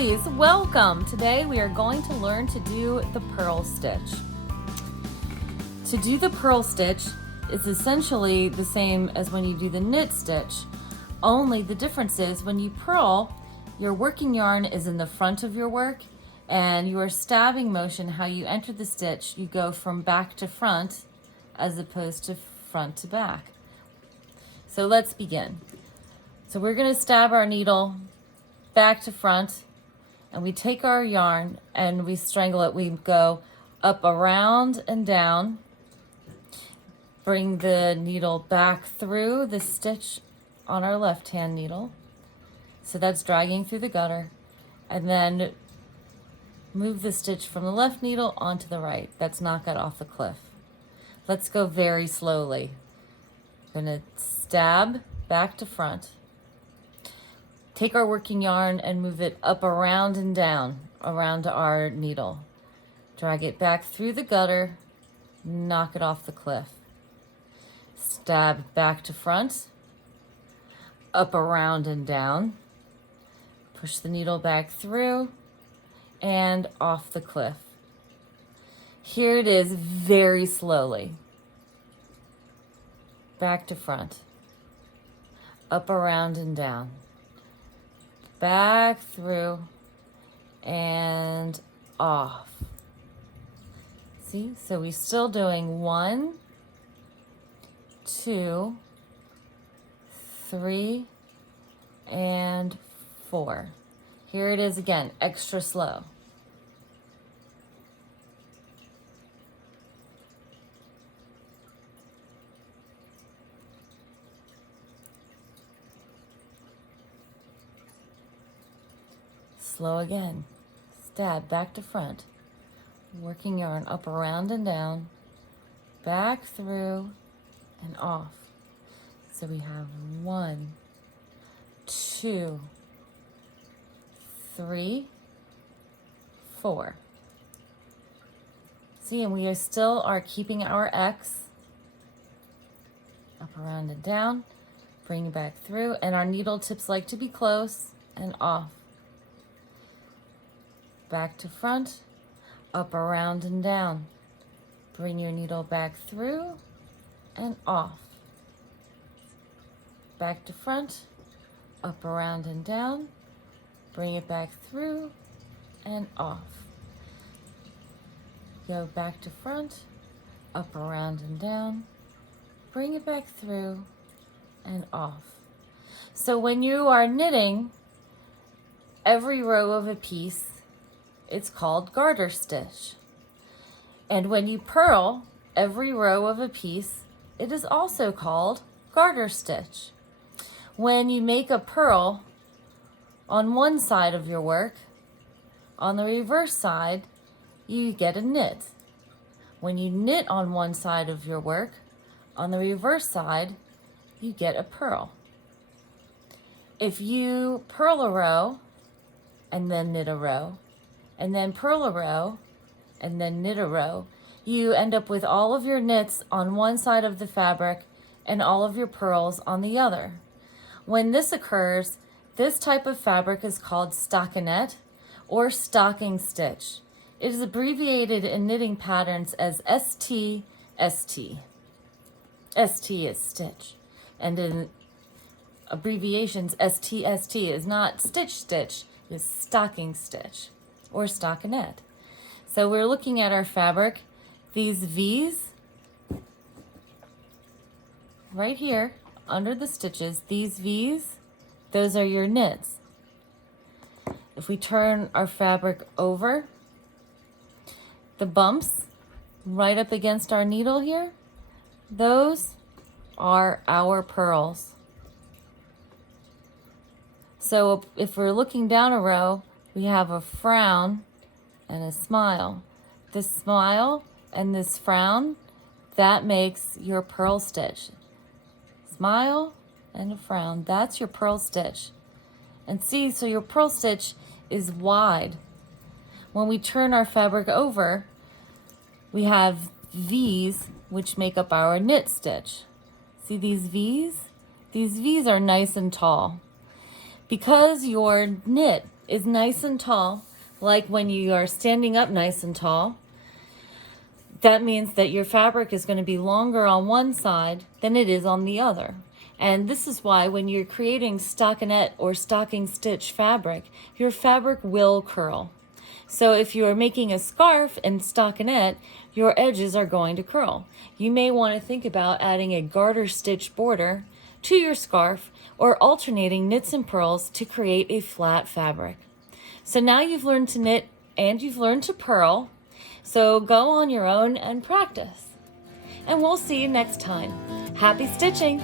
lovelies, welcome. Today we are going to learn to do the purl stitch. To do the purl stitch is essentially the same as when you do the knit stitch, only the difference is when you purl, your working yarn is in the front of your work and your stabbing motion, how you enter the stitch, you go from back to front as opposed to front to back. So let's begin. So we're going to stab our needle back to front, and we take our yarn and we strangle it. We go up, around, and down. Bring the needle back through the stitch on our left hand needle. So that's dragging through the gutter. And then move the stitch from the left needle onto the right. That's not got off the cliff. Let's go very slowly. Gonna stab back to front. Take our working yarn and move it up, around, and down around our needle. Drag it back through the gutter, knock it off the cliff. Stab back to front, up, around, and down. Push the needle back through and off the cliff. Here it is very slowly. Back to front, up, around, and down. Back through and off. See, so we're still doing 1, 2, 3, and 4. Here it is again, extra slow. Slow again. Stab back to front. Working yarn up, around, and down. Back through and off. So we have 1, 2, 3, 4. See, and we still are keeping our X. Up, around, and down. Bring it back through. And our needle tips like to be close and off. Back to front, up, around, and down. Bring your needle back through and off. Back to front, up, around, and down. Bring it back through and off. Go back to front, up, around, and down. Bring it back through and off. So when you are knitting every row of a piece, it's called garter stitch. And when you purl every row of a piece, it is also called garter stitch. When you make a purl on one side of your work, on the reverse side, you get a knit. When you knit on one side of your work, on the reverse side, you get a purl. If you purl a row and then knit a row, and then purl a row, and then knit a row, you end up with all of your knits on one side of the fabric and all of your purls on the other. When this occurs, this type of fabric is called stockinette or stocking stitch. It is abbreviated in knitting patterns as ST, ST. ST is stitch. And in abbreviations, ST, ST is not stitch, stitch, it's stocking stitch or stockinette. So we're looking at our fabric. These V's right here under the stitches, these V's, those are your knits. If we turn our fabric over, the bumps right up against our needle here, those are our purls. So if we're looking down a row, we have a frown and a smile. This smile and this frown, that makes your purl stitch. Smile and a frown, that's your purl stitch. And see, so your purl stitch is wide. When we turn our fabric over, we have V's, which make up our knit stitch. See these V's? These V's are nice and tall. Because your knit is nice and tall, like when you are standing up nice and tall, that means that your fabric is going to be longer on one side than it is on the other. And this is why when you're creating stockinette or stocking stitch fabric, your fabric will curl. So if you are making a scarf in stockinette, your edges are going to curl. You may want to think about adding a garter stitch border to your scarf or alternating knits and purls to create a flat fabric. So now you've learned to knit and you've learned to purl. So go on your own and practice. And we'll see you next time. Happy stitching!